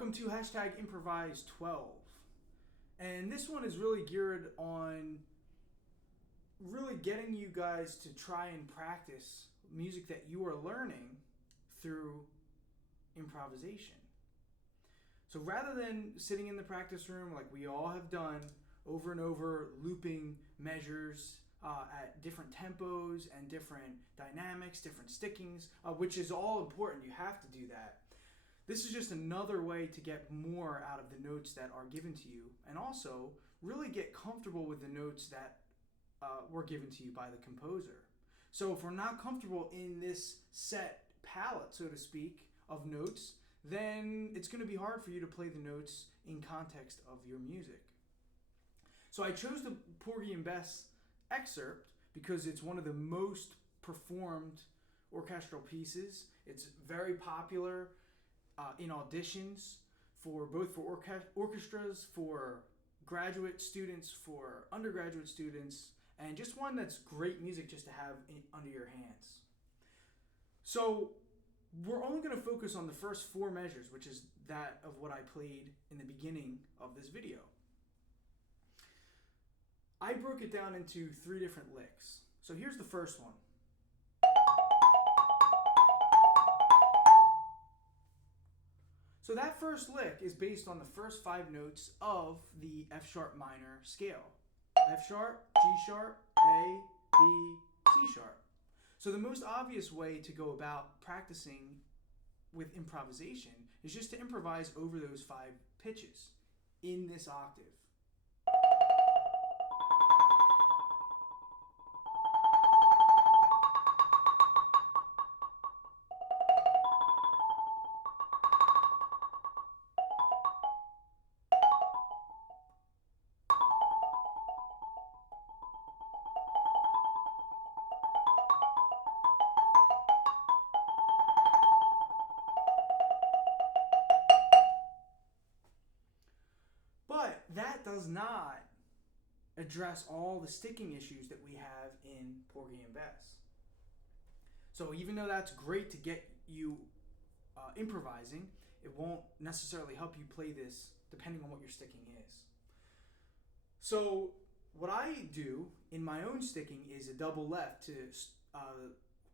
welcome to hashtag Improvise 12. And this one is really geared on really getting you guys to try and practice music that you are learning through improvisation. So rather than sitting in the practice room like we all have done over and over, looping measures at different tempos and different dynamics, different stickings, which is all important. You have to do that. This is just another way to get more out of the notes that are given to you, and also really get comfortable with the notes that were given to you by the composer. So if we're not comfortable in this set palette, so to speak, of notes, then it's going to be hard for you to play the notes in context of your music. So I chose the Porgy and Bess excerpt because it's one of the most performed orchestral pieces. It's very popular in auditions for both orchestras, for graduate students, for undergraduate students, and just one that's great music just to have under your hands. So we're only going to focus on the first four measures, which is that of what I played in the beginning of this video. I broke it down into three different licks. So here's the first one. So that first lick is based on the first five notes of the F sharp minor scale. F sharp, G sharp, A, B, C sharp. So the most obvious way to go about practicing with improvisation is just to improvise over those five pitches in this octave. But that does not address all the sticking issues that we have in Porgy and Bess. So even though that's great to get you improvising, it won't necessarily help you play this depending on what your sticking is. So what I do in my own sticking is a double left to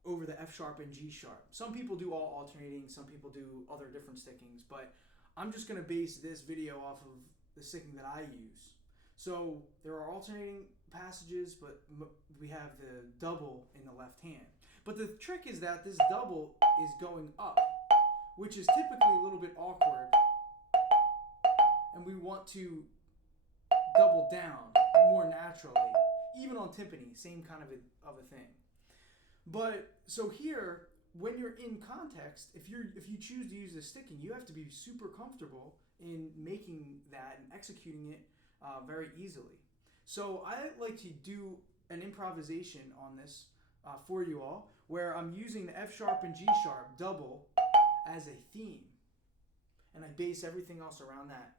over the F sharp and G sharp. Some people do all alternating, some people do other different stickings, but I'm just going to base this video off of the sticking that I use. So there are alternating passages, but we have the double in the left hand. But the trick is that this double is going up, which is typically a little bit awkward, and we want to double down more naturally, even on timpani, same kind of a thing. But so here, when you're in context, if you choose to use this sticking, you have to be super comfortable in making that and executing it very easily. So I like to do an improvisation on this for you all, where I'm using the F sharp and G sharp double as a theme, and I base everything else around that.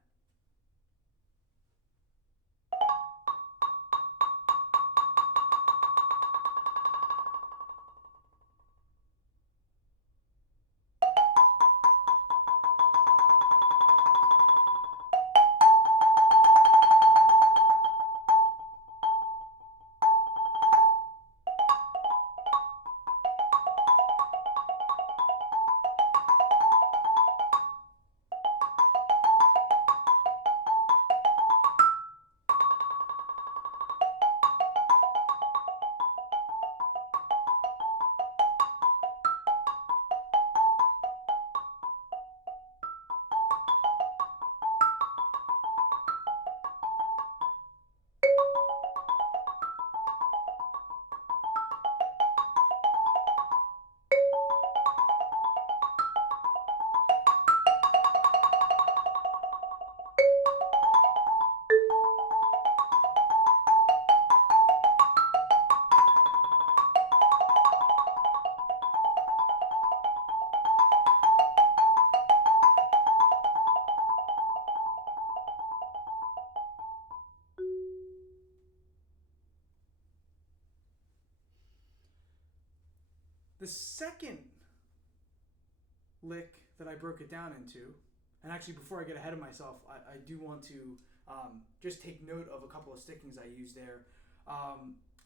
The second lick that I broke it down into And actually, before I get ahead of myself, I do want to just take note of a couple of stickings I use there.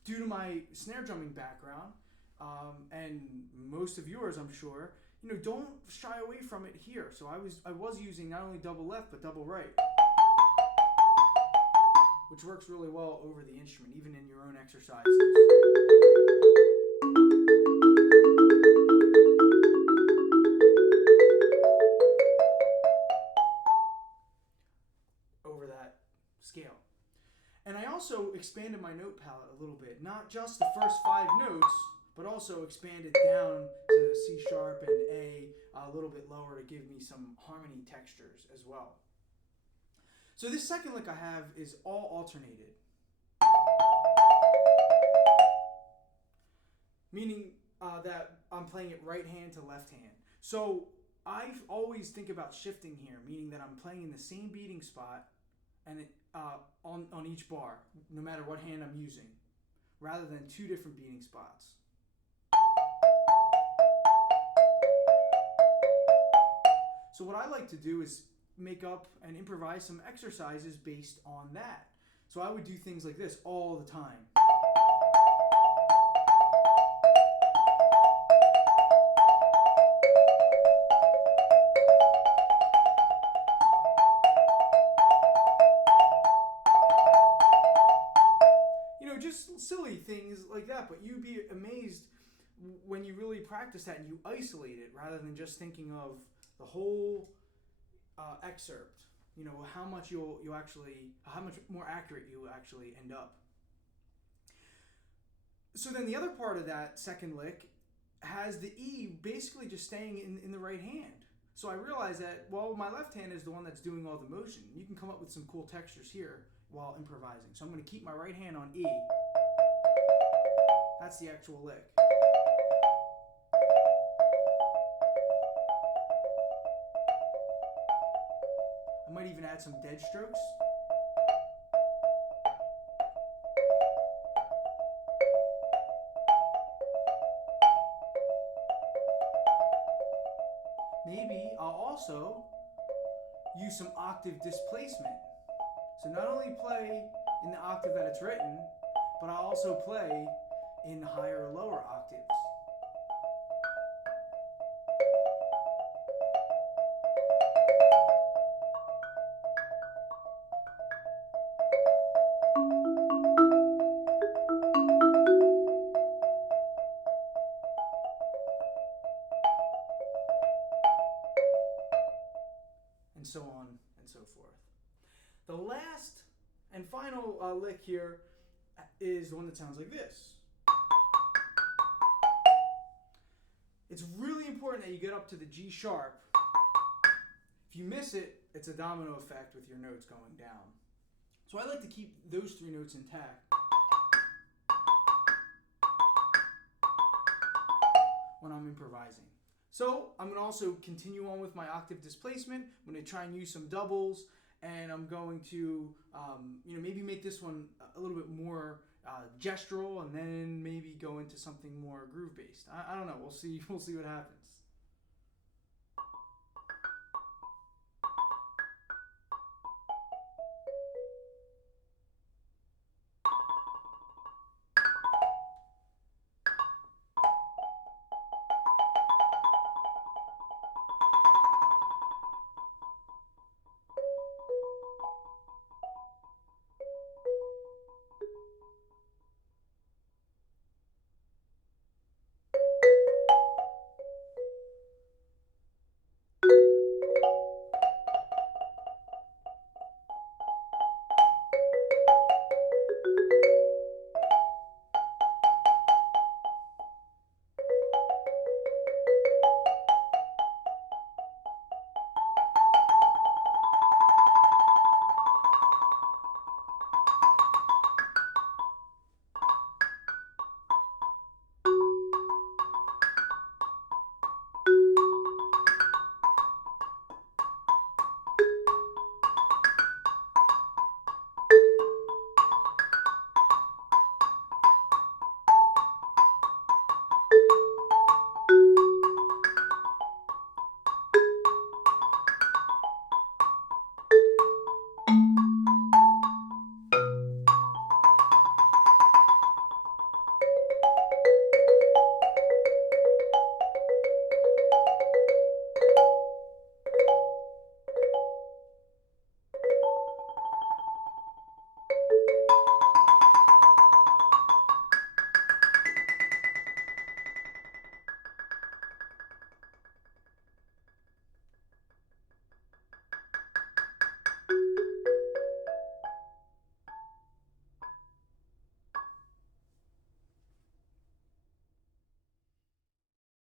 Due to my snare drumming background, and most of yours, I'm sure, don't shy away from it here. So I was using not only double left but double right, which works really well over the instrument, even in your own exercises. Over that scale. And I also expanded my note palette a little bit, not just the first 5 notes, but also expanded down to C sharp and a little bit lower to give me some harmony textures as well. So this second lick I have is all alternated, meaning that I'm playing it right hand to left hand. So I always think about shifting here, meaning that I'm playing in the same beating spot and on each bar, no matter what hand I'm using, rather than 2 different beating spots. So what I like to do is make up and improvise some exercises based on that. So I would do things like this all the time. Just silly things like that, but you'd be amazed when you really practice that and you isolate it rather than just thinking of the whole excerpt. How much how much more accurate you actually end up. So then the other part of that second lick has the E basically just staying in the right hand. So I realized that, well, my left hand is the one that's doing all the motion. You can come up with some cool textures here while improvising. So I'm going to keep my right hand on E. That's the actual lick. I might even add some dead strokes. Maybe I'll also use some octave displacement. So not only play in the octave that it's written, but I'll also play in higher or lower octaves. And so on and so forth. The last and final lick here is the one that sounds like this. It's really important that you get up to the G sharp. If you miss it, it's a domino effect with your notes going down. So I like to keep those 3 notes intact when I'm improvising. So I'm going to also continue on with my octave displacement. I'm going to try and use some doubles, and I'm going to maybe make this one a little bit more gestural, and then maybe go into something more groove based. I don't know. We'll see what happens.